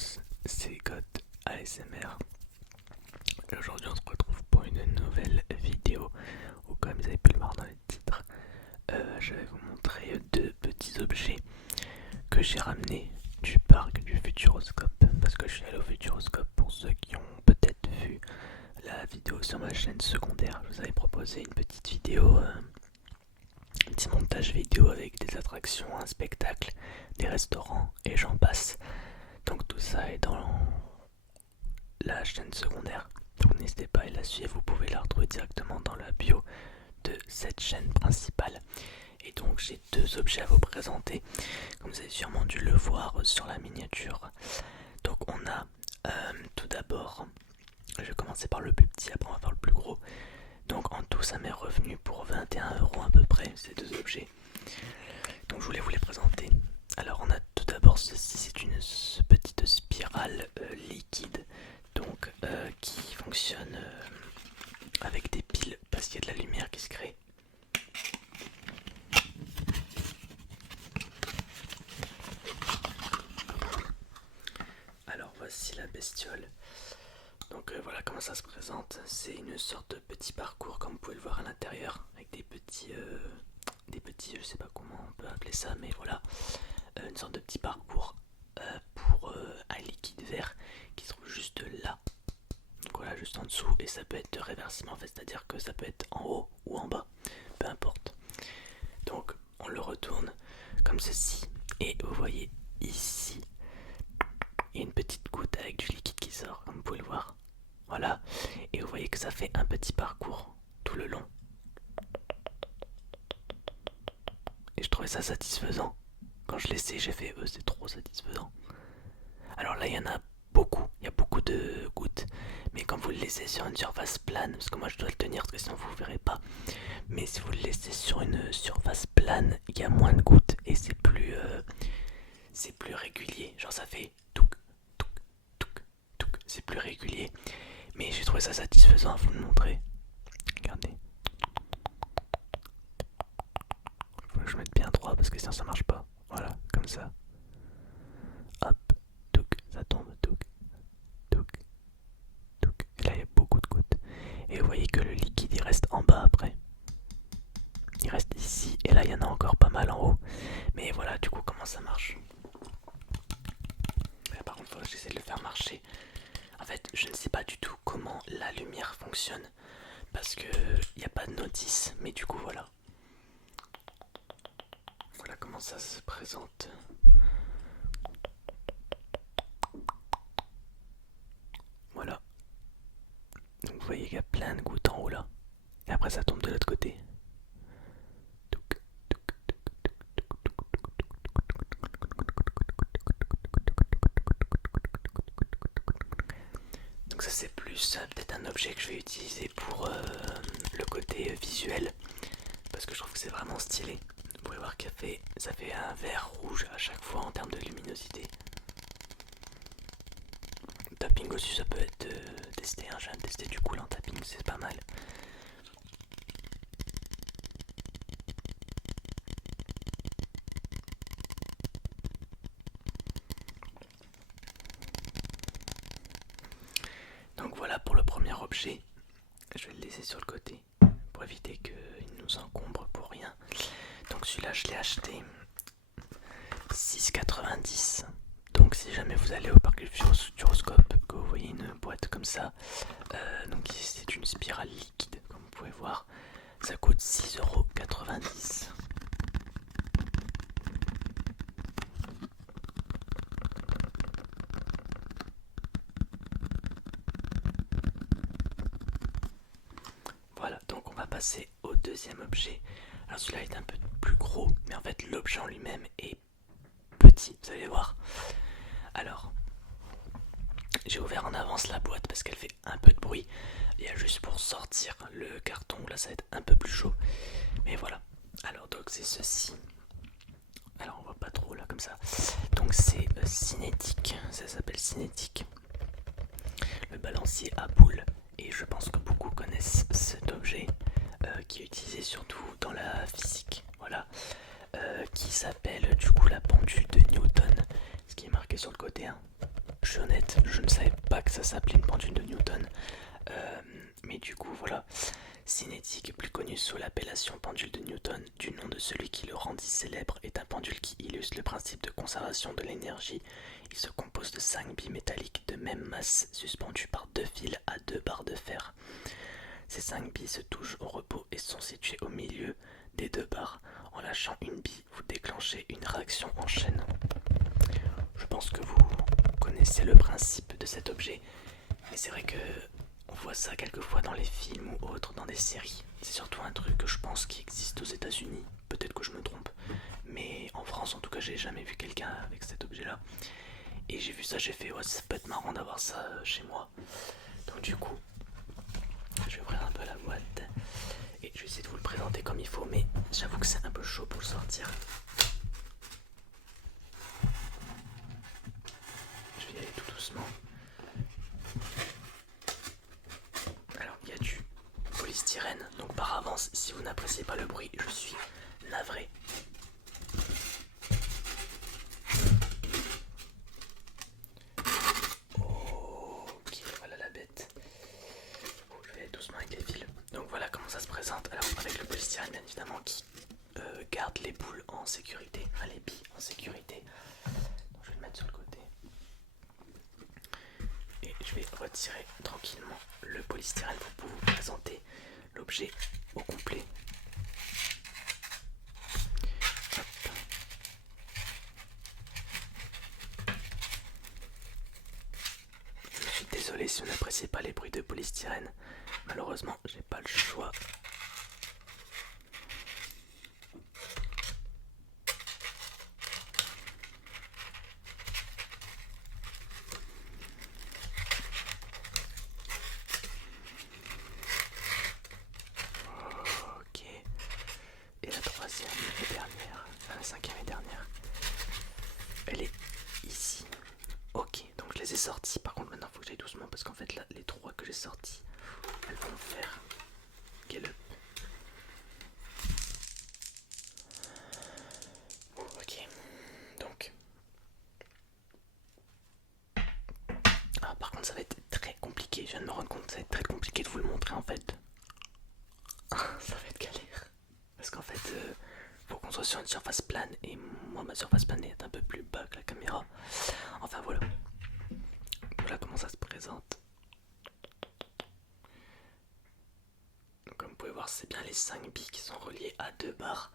tous, c'est God ASMR. Et aujourd'hui on se retrouve pour une nouvelle vidéo où, comme vous avez pu le voir dans le titre, je vais vous montrer deux petits objets que j'ai ramenés du parc du Futuroscope, parce que je suis allé au Futuroscope. Pour ceux qui ont peut-être vu la vidéo sur ma chaîne secondaire, je vous avais proposé une petite vidéo, un petit montage vidéo avec des attractions, un spectacle, des restaurants et j'en passe. Donc tout ça est dans la chaîne secondaire, donc n'hésitez pas à la suivre, vous pouvez la retrouver directement dans la bio de cette chaîne principale. Et donc j'ai deux objets à vous présenter, comme vous avez sûrement dû le voir sur la miniature. Donc on a tout d'abord, je vais commencer par le plus petit, après on va faire le plus gros. Donc en tout ça m'est revenu pour 21 € à peu près, ces deux objets. Donc je voulais vous les présenter. Alors on a tout d'abord ceci, c'est une petite spirale liquide, donc qui fonctionne avec des piles parce qu'il y a de la lumière qui se crée. Alors voici la bestiole. Donc voilà comment ça se présente. C'est une sorte de petit parcours, comme vous pouvez le voir à l'intérieur, avec des petits, je sais pas comment on peut appeler ça, mais voilà, une sorte de petit parcours pour un liquide vert qui se trouve juste là. Donc voilà, juste en dessous, et ça peut être réversible en fait, c'est-à-dire que ça peut être en haut ou en bas, peu importe. Donc on le retourne comme ceci, et vous voyez ici, il y a une petite goutte avec du liquide qui sort, comme vous pouvez le voir. Voilà, et vous voyez que ça fait un petit parcours tout le long. Et je trouvais ça satisfaisant. Quand je l'ai essayé, j'ai fait c'est trop satisfaisant. Alors là, il y en a beaucoup, il y a beaucoup de gouttes, mais quand vous le laissez sur une surface plane, parce que moi je dois le tenir parce que sinon vous ne verrez pas, mais si vous le laissez sur une surface plane, il y a moins de gouttes et c'est plus régulier. Genre ça fait touc, touc, touc, touc, c'est plus régulier. Mais j'ai trouvé ça satisfaisant à vous le montrer. Regardez. Faut que je mette bien droit parce que sinon ça marche pas. Voilà, comme ça. Hop, touc, ça tombe, touc, touc, touc. Et là il y a beaucoup de gouttes. Et vous voyez que le liquide il reste en bas après. Il reste ici et là il y en a encore pas mal en haut. Mais voilà du coup comment ça marche. Là, par contre j'essaie de le faire marcher. En fait je ne sais pas du tout comment la lumière fonctionne, parce que il n'y a pas de notice, mais du coup voilà. Voilà comment ça se présente. Voilà. Donc vous voyez qu'il y a plein de gouttes en haut là. Et après ça tombe de l'autre côté. Donc ça c'est plus peut-être un objet que je vais utiliser pour le côté visuel, parce que je trouve que c'est vraiment stylé. Vous pouvez voir que ça fait un vert rouge à chaque fois en termes de luminosité. Le tapping aussi ça peut être testé, hein. J'ai testé du coup en tapping, c'est pas mal. Donc voilà pour le premier objet. Je vais le laisser sur le côté pour éviter qu'il nous encombre pour rien. Donc celui-là je l'ai acheté 6,90. Donc si jamais vous allez au parc du Futuroscope, que vous voyez une boîte comme ça, donc c'est une spirale liquide comme vous pouvez voir, ça coûte 6,90 €. Voilà, donc on va passer au deuxième objet. Alors celui-là est un peu plus gros, mais en fait l'objet en lui-même est petit, vous allez voir. Alors, j'ai ouvert en avance la boîte parce qu'elle fait un peu de bruit. Il y a juste pour sortir le carton, là ça va être un peu plus chaud. Mais voilà. Alors donc c'est ceci. Alors on voit pas trop là comme ça. Donc c'est cinétique, ça s'appelle cinétique. Le balancier à boules. Et je pense que beaucoup connaissent cet objet qui est utilisé surtout dans la physique. Voilà. Qui s'appelle du coup la pendule de Newton. Ce qui est marqué sur le côté, hein. Je suis honnête, je ne savais pas que ça s'appelait une pendule de Newton. Mais du coup, voilà. Cinétique, plus connu sous l'appellation pendule de Newton, du nom de celui qui le rendit célèbre, est un pendule qui illustre le principe de conservation de l'énergie. Il se compose de 5 billes métalliques de même masse suspendues par 2 fils à 2 barres de fer. Ces 5 billes se touchent au repos et sont situées au milieu des 2 barres. En lâchant une bille, vous déclenchez une réaction en chaîne. Je pense que vous connaissez le principe de cet objet, mais c'est vrai que on voit ça quelquefois dans les films ou autres, dans des séries. C'est surtout un truc que je pense qui existe aux États-Unis. Peut-être que je me trompe, mais en France, en tout cas, j'ai jamais vu quelqu'un avec cet objet-là. Et j'ai vu ça, j'ai fait ouais, ça peut être marrant d'avoir ça chez moi. Donc du coup, je vais ouvrir un peu la boîte et je vais essayer de vous le présenter comme il faut, mais j'avoue que c'est un peu chaud pour le sortir. Je vais y aller tout doucement. Alors il y a du polystyrène, donc par avance, si vous n'appréciez pas le bruit, je suis navré. Ok, voilà la bête. Je vais aller doucement avec les fils. Donc voilà comment ça se présente. Alors avec le polystyrène bien évidemment qui garde les boules en sécurité, enfin les billes en sécurité. Donc je vais le mettre sur le côté. Et je vais retirer tranquillement le polystyrène pour vous présenter l'objet au complet. Hop. Je suis désolé si vous n'appréciez pas les bruits de polystyrène. Malheureusement, j'ai pas le choix. Ok. Et la troisième et dernière, enfin la cinquième et dernière, elle est ici. Ok, donc je les ai sortis. Par contre, maintenant il faut que j'aille doucement parce qu'en fait là, les trois que j'ai sortis, elles vont faire gallop. Ok, donc. Ah, par contre, ça va être très compliqué. Je viens de me rendre compte que ça va être très compliqué de vous le montrer en fait. Ça va être galère. Parce qu'en fait, faut qu'on soit sur une surface plane et moi, ma surface plane est un peu plus bas que la caméra. Enfin voilà. Voilà comment ça se présente. Donc comme vous pouvez voir, c'est bien les 5 billes qui sont reliées à 2 barres,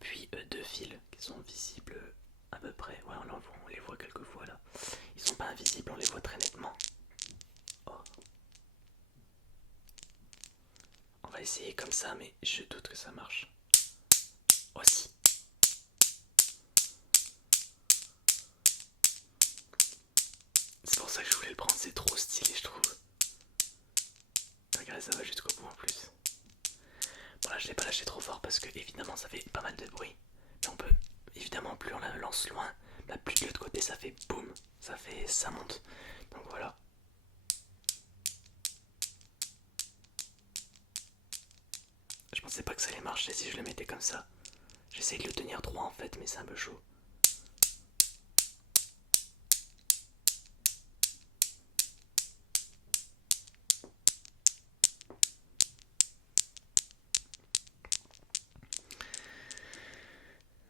puis 2 fils qui sont visibles à peu près. Ouais, on les voit quelques fois là. Ils sont pas invisibles, on les voit très nettement. Oh. On va essayer comme ça, mais je doute que ça marche. Aussi. C'est pour ça que je voulais le prendre, c'est trop stylé je trouve. Regardez, ça va jusqu'au bout en plus. Bon là je l'ai pas lâché trop fort parce que évidemment ça fait pas mal de bruit. Mais on peut, évidemment plus on la lance loin, bah, plus de l'autre côté ça fait boum, ça monte. Donc voilà. Je pensais pas que ça allait marcher si je le mettais comme ça. J'essaie de le tenir droit en fait mais c'est un peu chaud.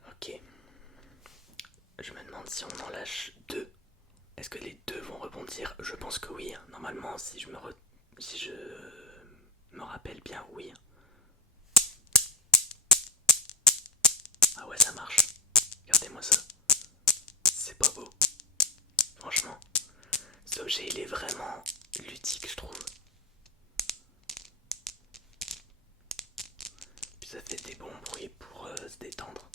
Ok. Je me demande si on en lâche deux. Est-ce que les deux vont rebondir? Je pense que oui. Normalement, si je me rappelle bien, oui. Ah ouais, ça marche. Regardez-moi ça. C'est pas beau. Franchement, cet objet, il est vraiment ludique, je trouve. Puis ça fait des bons bruits pour se détendre.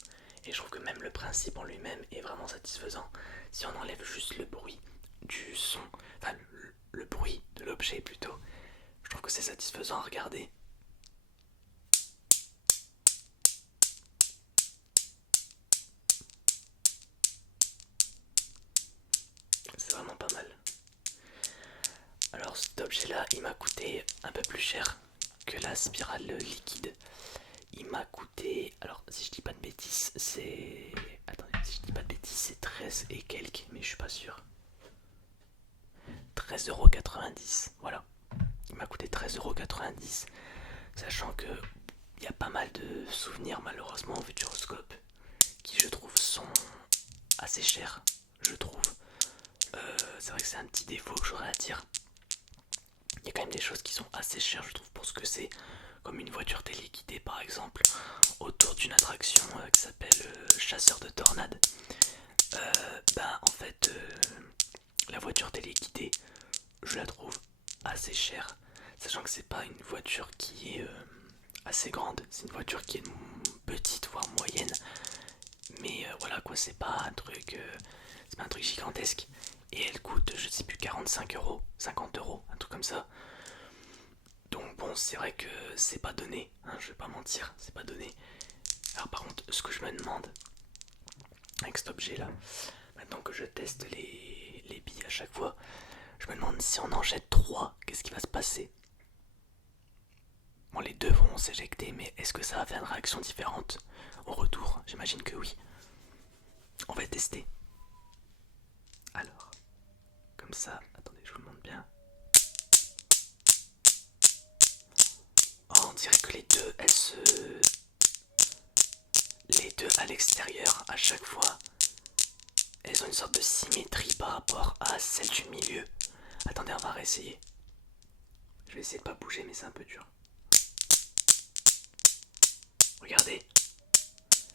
Et je trouve que même le principe en lui-même est vraiment satisfaisant. Si on enlève juste le bruit du son, enfin le bruit de l'objet plutôt, je trouve que c'est satisfaisant à regarder. C'est vraiment pas mal. Alors cet objet là il m'a coûté un peu plus cher que la spirale liquide. Il m'a coûté, alors si je dis pas de bêtises c'est... Attendez, si je dis pas de bêtises c'est 13 et quelques mais je suis pas sûr. 13,90€. Voilà, il m'a coûté 13,90€, sachant que il y a pas mal de souvenirs malheureusement au Futuroscope qui je trouve sont assez chers, je trouve. C'est vrai que c'est un petit défaut que j'aurais à dire. Il y a quand même des choses qui sont assez chères, je trouve, pour ce que c'est, comme une voiture téléguidée par exemple, autour d'une attraction qui s'appelle Chasseur de Tornades. En fait, la voiture téléguidée, je la trouve assez chère, sachant que c'est pas une voiture qui est assez grande, c'est une voiture qui est petite voire moyenne, mais voilà quoi, c'est pas un truc gigantesque, et elle coûte je sais plus 45€, 50€, un truc comme ça. Donc bon, c'est vrai que c'est pas donné, hein, je vais pas mentir, c'est pas donné. Alors par contre, ce que je me demande avec cet objet là, maintenant que je teste les billes à chaque fois, je me demande si on en jette 3, qu'est-ce qui va se passer? Bon, les deux vont s'éjecter, mais est-ce que ça va faire une réaction différente au retour? J'imagine que oui. On va tester. Alors, comme ça, attendez, je vous le montre bien. Oh, on dirait que les deux à l'extérieur, à chaque fois, elles ont une sorte de symétrie par rapport à celle du milieu. Attendez, on va réessayer. Je vais essayer de pas bouger, mais c'est un peu dur. Regardez,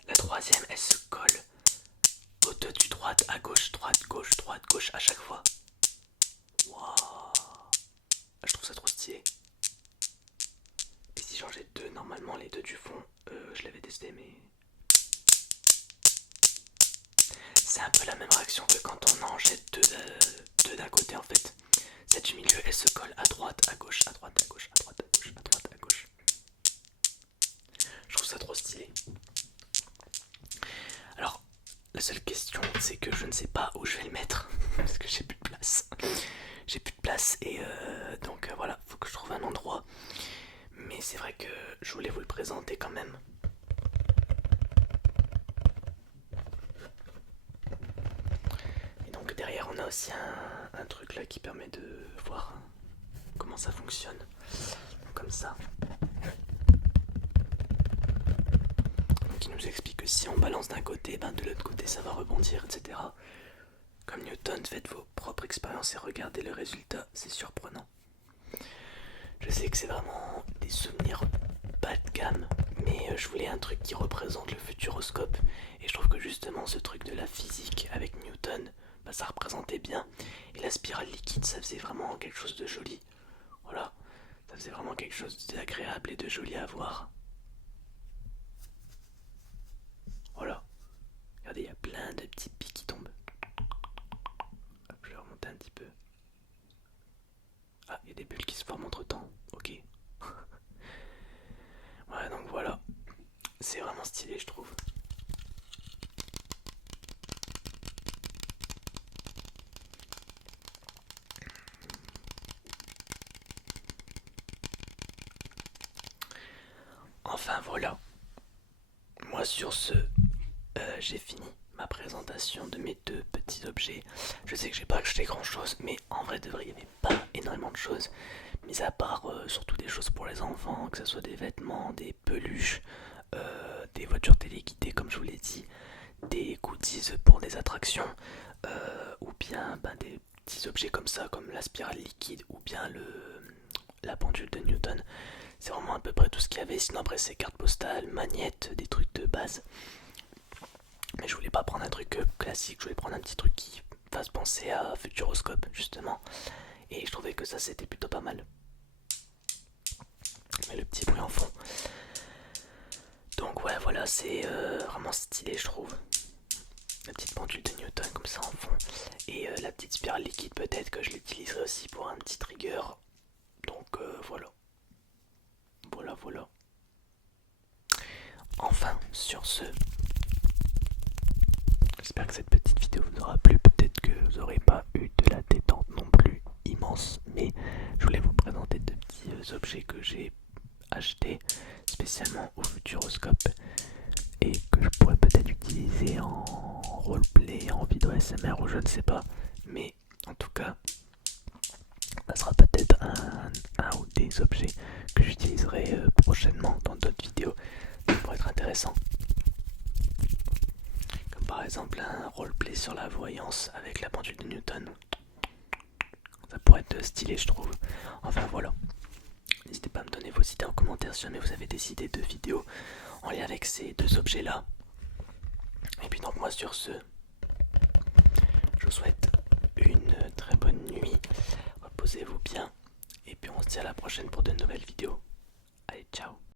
la troisième, elle se colle au deux du droite à gauche, droite, gauche à chaque fois. Waouh, je trouve ça trop stylé. Et si j'en jette deux, normalement les deux du fond, je l'avais testé, mais c'est un peu la même réaction que quand on en jette deux d'un côté en fait. Celle du milieu, elle se colle à droite, à gauche, à droite, à gauche, à droite, à gauche, à droite, à gauche. Je trouve ça trop stylé. Alors, la seule question, c'est que je ne sais pas où je vais le mettre parce que j'ai plus de place. J'ai plus de place et donc voilà, faut que je trouve un endroit. Mais c'est vrai que je voulais vous le présenter quand même. Et donc derrière, on a aussi un truc là qui permet de voir comment ça fonctionne. Donc, comme ça. Donc il nous explique que si on balance d'un côté, de l'autre côté ça va rebondir, etc. Comme Newton, faites vos propres expériences et regardez le résultat, c'est surprenant. Je sais que c'est vraiment des souvenirs bas de gamme, mais je voulais un truc qui représente le futuroscope. Et je trouve que justement ce truc de la physique avec Newton, ça représentait bien. Et la spirale liquide, ça faisait vraiment quelque chose de joli. Voilà, ça faisait vraiment quelque chose d'agréable et de joli à voir. Voilà, regardez, il y a plein de petits pics qui tombent. Hop, je vais remonter un petit peu. Ah, il y a des bulles qui se forment entre temps. Ok. Ouais, donc voilà. C'est vraiment stylé, je trouve. Enfin voilà. Moi sur ce, j'ai fini ma présentation de mes deux petits objets. Je sais que j'ai pas acheté grand chose, mais en vrai de vrai il n'y avait pas énormément de choses. Mis à part surtout des choses pour les enfants, que ce soit des vêtements, des peluches, des voitures téléguidées comme je vous l'ai dit, des goodies pour des attractions, ou bien des petits objets comme ça, comme la spirale liquide, ou bien la pendule de Newton. C'est vraiment à peu près tout ce qu'il y avait. Sinon après c'est cartes postales, magnettes, des trucs de base. Mais je voulais pas prendre un truc classique, je voulais prendre un petit truc qui fasse penser à Futuroscope justement. Et je trouvais que ça c'était plutôt pas mal. Mais le petit bruit en fond. Donc ouais voilà, c'est vraiment stylé je trouve. La petite pendule de Newton comme ça en fond. Et la petite spirale liquide peut-être que je l'utiliserai aussi pour un petit trigger. Donc voilà. Voilà. Enfin, sur ce, j'espère que cette petite vidéo vous aura plu. Peut-être que vous n'aurez pas eu de la détente non plus immense, mais je voulais vous présenter deux petits objets que j'ai achetés spécialement au Futuroscope et que je pourrais peut-être utiliser en roleplay, en vidéo ASMR ou je ne sais pas. Mais en tout cas, ça sera peut-être un ou des objets que j'utiliserai prochainement dans d'autres vidéos. Ça pourrait être intéressant. Comme par exemple un roleplay sur la voyance avec la pendule de Newton. Ça pourrait être stylé, je trouve. Enfin voilà. N'hésitez pas à me donner vos idées en commentaire si jamais vous avez des idées de vidéos en lien avec ces deux objets là. Et puis donc moi sur ce, je vous souhaite une très bonne nuit. Reposez-vous bien. Et puis on se dit à la prochaine pour de nouvelles vidéos. Allez, ciao.